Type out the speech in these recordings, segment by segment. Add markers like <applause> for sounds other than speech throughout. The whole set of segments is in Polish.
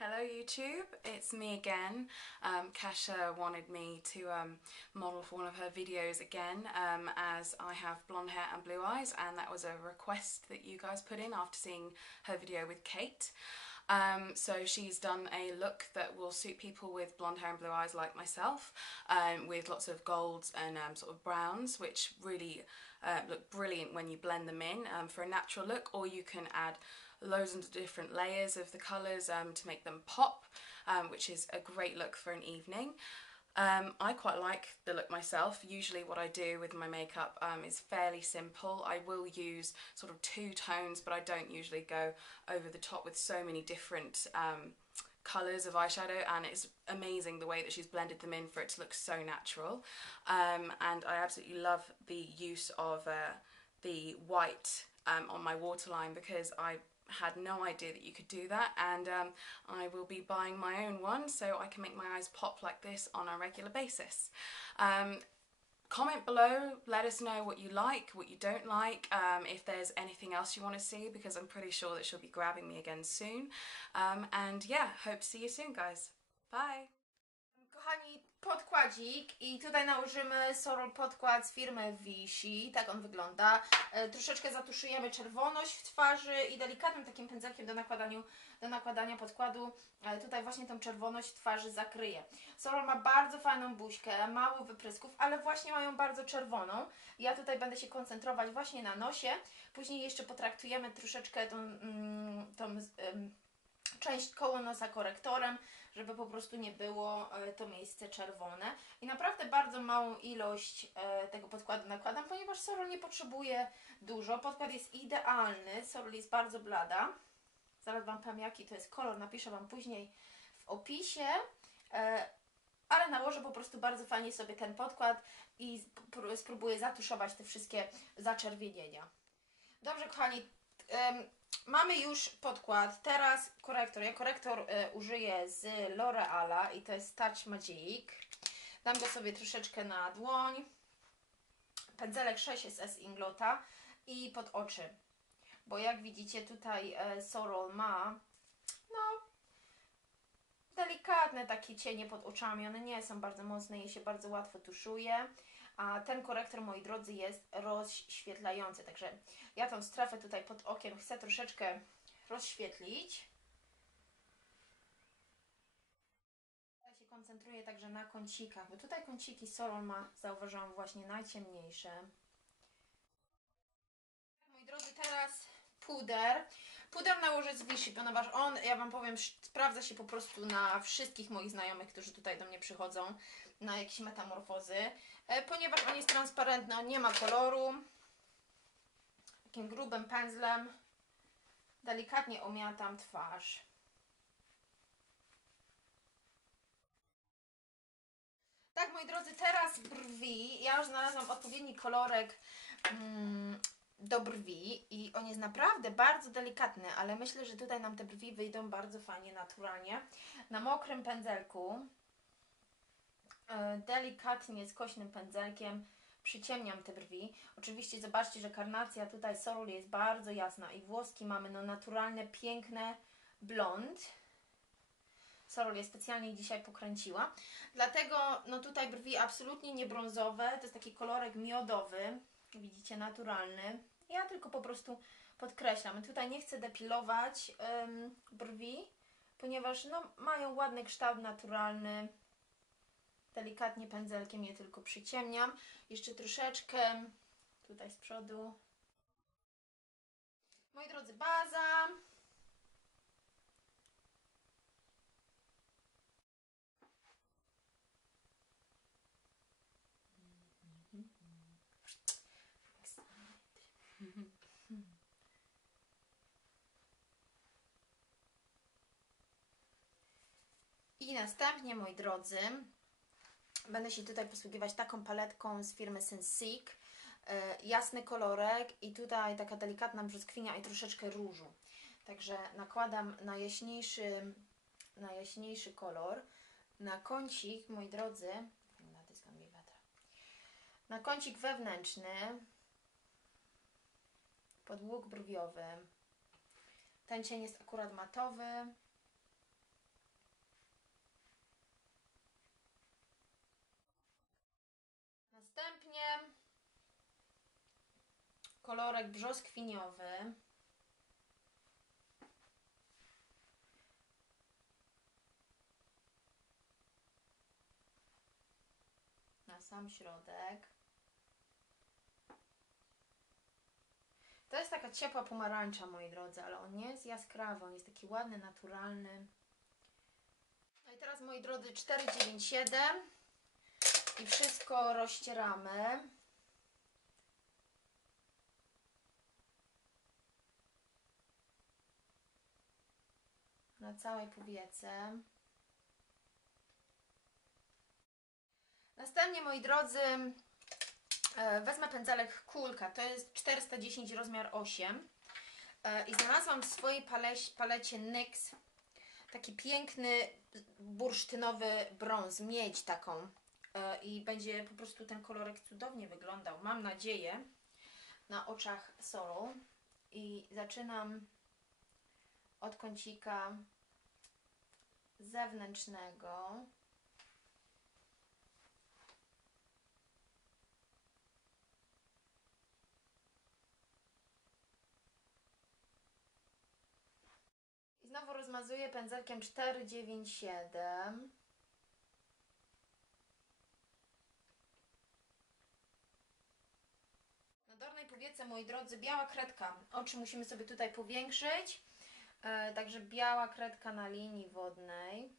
Hello YouTube, it's me again. Um, Kasha wanted me to um, model for one of her videos again um, as I have blonde hair and blue eyes and that was a request that you guys put in after seeing her video with Kate. Um, so she's done a look that will suit people with blonde hair and blue eyes like myself um, with lots of golds and um, sort of browns which really uh, look brilliant when you blend them in um, for a natural look or you can add loads of different layers of the colours um, to make them pop, um, which is a great look for an evening. Um, I quite like the look myself. Usually what I do with my makeup um, is fairly simple. I will use sort of two tones, but I don't usually go over the top with so many different um, colours of eyeshadow and it's amazing the way that she's blended them in for it to look so natural. Um, and I absolutely love the use of uh, the white um, on my waterline because I had no idea that you could do that and um, I will be buying my own one so I can make my eyes pop like this on a regular basis. Um, comment below, let us know what you like, what you don't like, um, if there's anything else you want to see because I'm pretty sure that she'll be grabbing me again soon. Um, and yeah, hope to see you soon guys. Bye! Podkładzik i tutaj nałożymy Sorol podkład z firmy Vichy, tak on wygląda. E, troszeczkę zatuszujemy czerwoność w twarzy i delikatnym takim pędzelkiem do, nakładaniu, do nakładania podkładu e, tutaj właśnie tą czerwoność w twarzy zakryje. Sorol ma bardzo fajną buźkę, mało wyprysków, ale właśnie mają bardzo czerwoną. Ja tutaj będę się koncentrować właśnie na nosie, później jeszcze potraktujemy troszeczkę tą, mm, część koło nosa korektorem, żeby po prostu nie było e, to miejsce czerwone. I naprawdę bardzo małą ilość e, tego podkładu nakładam, ponieważ Sorol nie potrzebuje dużo. Podkład jest idealny, Sorol jest bardzo blada. Zaraz Wam powiem jaki to jest kolor, napiszę Wam później w opisie. E, ale nałożę po prostu bardzo fajnie sobie ten podkład i spróbuję zatuszować te wszystkie zaczerwienienia. Dobrze kochani, Mamy już podkład, teraz korektor. Ja korektor y, użyję z L'Oreala i to jest Touch Magic. Dam go sobie troszeczkę na dłoń. Pędzelek 6 jest S Inglota i pod oczy. Bo jak widzicie tutaj y, Sorol ma no delikatne takie cienie pod oczami. One nie są bardzo mocne, je się bardzo łatwo tuszuje. A ten korektor, moi drodzy, jest rozświetlający. Także ja tą strefę tutaj pod okiem chcę troszeczkę rozświetlić. Ja się koncentruję także na kącikach, bo tutaj kąciki Solon ma, zauważyłam, właśnie najciemniejsze. Moi drodzy, teraz puder. Puder nałożę z Vichy, ponieważ on, ja Wam powiem, sprawdza się po prostu na wszystkich moich znajomych, którzy tutaj do mnie przychodzą na jakieś metamorfozy, ponieważ on jest transparentny, on nie ma koloru. Takim grubym pędzlem delikatnie omiatam twarz. Tak, moi drodzy, teraz brwi. Ja już znalazłam odpowiedni kolorek mm, do brwi i on jest naprawdę bardzo delikatny, ale myślę, że tutaj nam te brwi wyjdą bardzo fajnie, naturalnie. Na mokrym pędzelku, e, delikatnie, skośnym pędzelkiem przyciemniam te brwi. Oczywiście zobaczcie, że karnacja tutaj Sorul jest bardzo jasna i włoski mamy no naturalne, piękne blond. Sorol je specjalnie dzisiaj pokręciła. Dlatego no tutaj brwi absolutnie nie brązowe, to jest taki kolorek miodowy widzicie, naturalny. Ja tylko po prostu podkreślam. Tutaj nie chcę depilować ym, brwi, ponieważ no, mają ładny kształt naturalny. Delikatnie pędzelkiem je tylko przyciemniam. Jeszcze troszeczkę tutaj z przodu. Moi drodzy, baza. I następnie, moi drodzy, będę się tutaj posługiwać taką paletką z firmy Sensic. E, jasny kolorek i tutaj taka delikatna brzoskwinia i troszeczkę różu. Także nakładam na jaśniejszy, na jaśniejszy kolor. Na kącik, moi drodzy, na kącik wewnętrzny pod łuk brwiowy. Ten cień jest akurat matowy. Kolorek brzoskwiniowy. Na sam środek. To jest taka ciepła pomarańcza, moi drodzy, ale on nie jest jaskrawy, on jest taki ładny, naturalny. No i teraz, moi drodzy, 497 i wszystko rozcieramy. Na całej powiece. Następnie, moi drodzy, e, wezmę pędzelek kulka. To jest 410 rozmiar 8. E, I znalazłam w swojej pale- palecie NYX taki piękny bursztynowy brąz, miedź taką. E, I będzie po prostu ten kolorek cudownie wyglądał. Mam nadzieję na oczach solu. I zaczynam od kącika zewnętrznego. I znowu rozmazuję pędzelkiem 497. Na powiece, moi drodzy, biała kredka. Oczy musimy sobie tutaj powiększyć. E, także biała kredka na linii wodnej.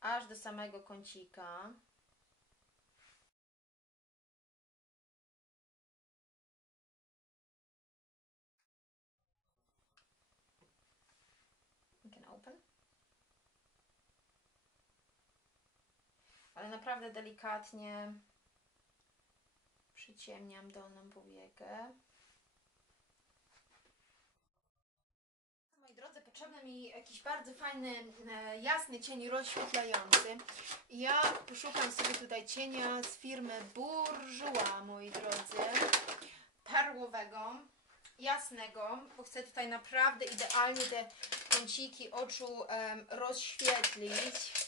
Aż do samego kącika. Naprawdę delikatnie przyciemniam dolną powiekę. Moi drodzy, potrzebny mi jakiś bardzo fajny, e, jasny cień rozświetlający. Ja poszukam sobie tutaj cienia z firmy Bourjois, moi drodzy. Perłowego, jasnego, bo chcę tutaj naprawdę idealnie te kąciki oczu em, rozświetlić.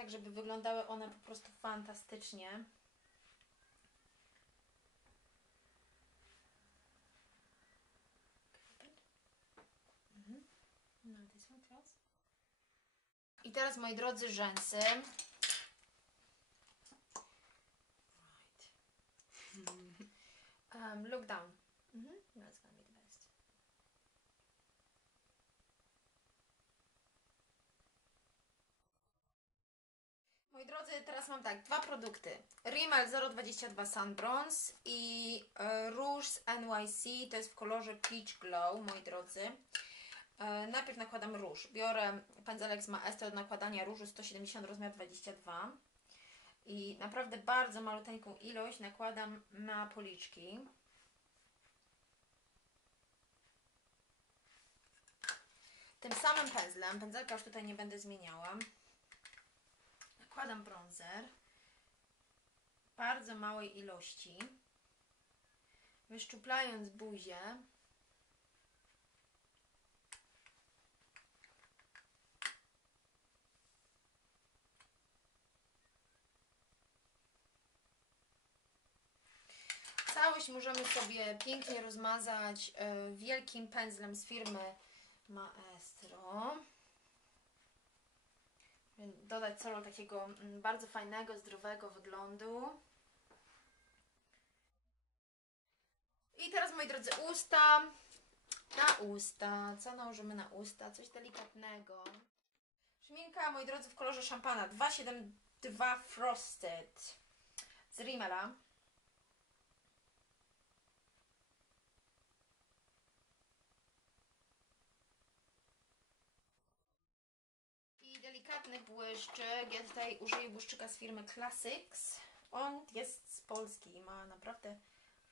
Tak, żeby wyglądały one po prostu fantastycznie. Mhm. No. I teraz, moi drodzy, rzęsy. <laughs> Um, look down. Mhm. Moi drodzy, teraz mam tak, dwa produkty. Rimmel 022 Sun Bronze i e, Rouge z NYC, to jest w kolorze Peach Glow, moi drodzy. E, najpierw nakładam róż. Biorę pędzelek z Maestro do nakładania różu 170 rozmiar 22 i naprawdę bardzo maluteńką ilość nakładam na policzki. Tym samym pędzlem, pędzelka już tutaj nie będę zmieniała, nakładam bronzer bardzo małej ilości, wyszczuplając buzię. Całość możemy sobie pięknie rozmazać e, wielkim pędzlem z firmy Maestro. Dodać celu takiego mm, bardzo fajnego, zdrowego wyglądu. I teraz, moi drodzy, usta. Na usta. Co nałożymy na usta? Coś delikatnego. Szminka, moi drodzy, w kolorze szampana 272 Frosted z Rimmela. I delikatny błyszczyk. Ja tutaj użyję błyszczyka z firmy Classics. On jest z Polski i ma naprawdę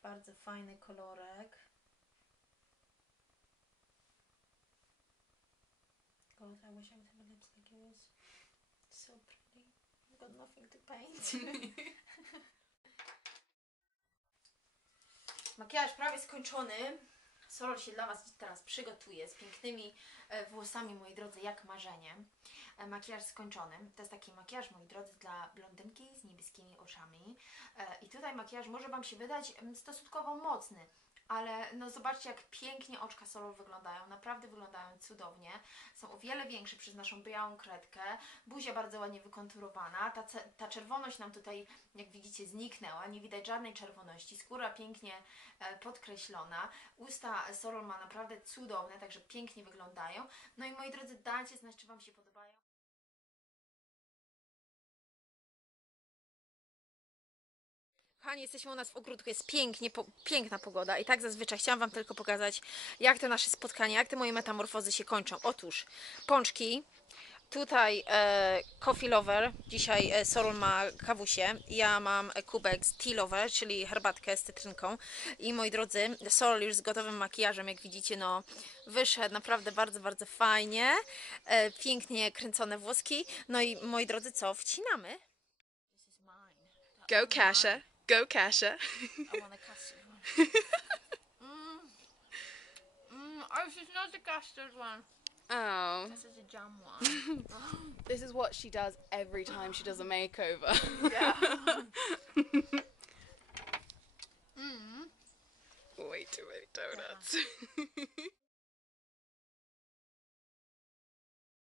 bardzo fajny kolorek. God, I wish I would have a lips like yours. So pretty. I've got nothing to paint. <laughs> Makijaż prawie skończony. Sorol się dla Was teraz przygotuje z pięknymi e, włosami, moi drodzy, jak marzenie. E, makijaż skończony. To jest taki makijaż, moi drodzy, dla blondynki z niebieskimi oczami. E, I tutaj makijaż może Wam się wydać em, stosunkowo mocny, ale no zobaczcie, jak pięknie oczka Solol wyglądają. Naprawdę wyglądają cudownie. Są o wiele większe przez naszą białą kredkę. Buzia bardzo ładnie wykonturowana. Ta, ta czerwoność nam tutaj, jak widzicie, zniknęła. Nie widać żadnej czerwoności. Skóra pięknie e, podkreślona. Usta Solol ma naprawdę cudowne, także pięknie wyglądają. No i moi drodzy, dajcie znać, czy Wam się podobają. Kochani, jesteśmy u nas w ogródku, jest pięknie, po, piękna pogoda. I tak zazwyczaj chciałam Wam tylko pokazać, jak te nasze spotkania, jak te moje metamorfozy się kończą. Otóż pączki, tutaj e, Coffee Lover, dzisiaj e, ma kawusie, ja mam kubek z Tea Lover, czyli herbatkę z cytrynką. I moi drodzy, Sorol już z gotowym makijażem, jak widzicie, no wyszedł. Naprawdę bardzo, bardzo fajnie, e, pięknie kręcone włoski, no i moi drodzy, co, wcinamy? Go Kasha. Go Kasha. I want a <laughs> custard one. mm. Mm, oh, this is not the custard one. Oh. This is a jam one. <laughs> <gasps> This is what she does every time she does a makeover. yeah. <laughs> mm. Way too many donuts.